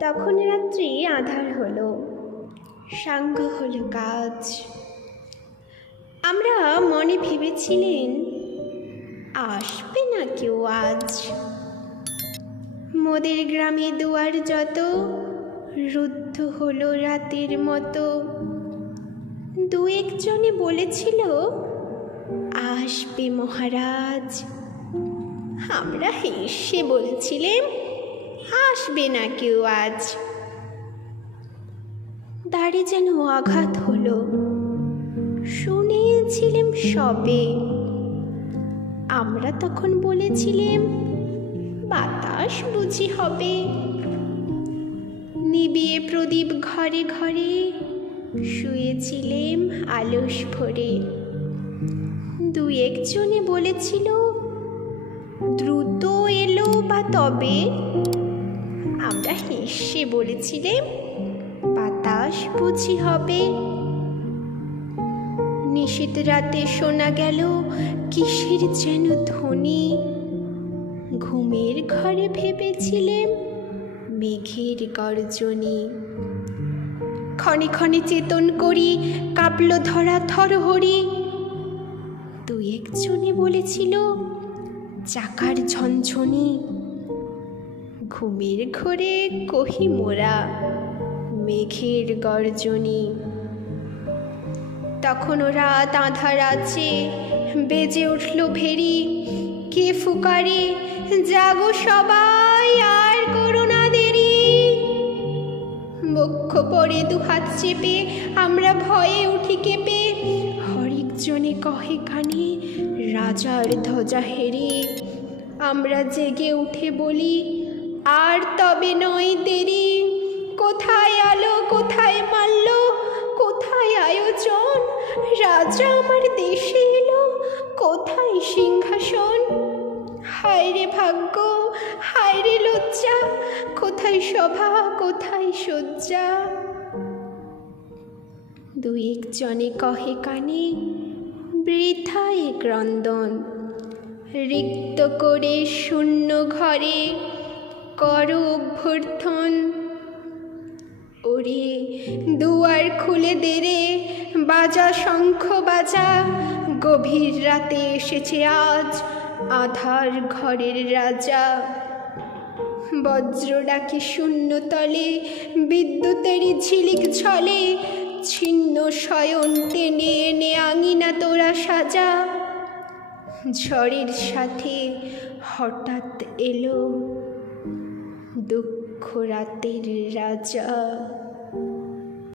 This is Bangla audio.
তখন রাত্রি আঁধার হলো, সাঙ্গ হলো কাজ। আমরা মনে ভেবেছিলেন আসবে না কেউ আজ। মোদের গ্রামে দুয়ার যত রুদ্ধ হলো রাতের মতো। দু একজনে বলেছিল আসবে মহারাজ। আমরা হেসে বলছিলেম আসবে না কেউ আজ। দাঁড়ে যেন আঘাত হলো, শুনেছিলেম সবে। আমরা তখন বলেছিলেম বাতাস বুঝি হবে। নিবিয়ে প্রদীপ ঘরে ঘরে শুয়েছিলেম আলস ভরে। দু একজনে বলেছিল দ্রুত এলো বা তবে। আমরা হেসে বলেছিলেম বাতাস বুঝি হবে। নিশীথ রাতে শোনা গেল কিসের যেন ধ্বনি। ঘুমের ঘরে ভেবেছিলেম মেঘের গর্জনী। ক্ষণে ক্ষণে চেতন করি কাঁপল ধরা থরহরি। দু একজনে বলেছিল চাকার ঝনঝনি। ঘুমের ঘোরে কহি মোরা মেঘের গর্জনী। তখন রাত আঁধার আছে, বেজে উঠল ভেরি। কে ফুকারে জাগো সবাই আর করো না দেরি। বক্ষ পরে দুহাত চেপে আমরা ভয়ে উঠি কেঁপে। হরেকজনে কহে কানে রাজার ধ্বজা হেরি। আমরা জেগে উঠে বলি আর তবে নয় দেরি। কোথায় আলো কোথায় মাল্য কোথায় আয়োজন। রাজা আমার দেশে এলো কোথায় সিংহাসন। হায় রে ভাগ্য হায় রে লজ্জা, কোথায় সভা কোথায় শয্যা। দু একজনে কহে কানে বৃথায় ক্রন্দন। রিক্ত করে শূন্য ঘরে করো অভ্যর্থন। ওরে দুয়ার খুলে দেরে বাজা শঙ্খ বাজা। গভীর রাতে এসেছে আজ আধার ঘরের রাজা। বজ্র ডাকে শূন্য তলে বিদ্যুতেরই ঝিলিক ছলে। ছিন্ন শয়ন টেনে এনে আঙিনা তোরা সাজা। ঝড়ের সাথে হঠাৎ এলো দুঃখ রাতের রাজা।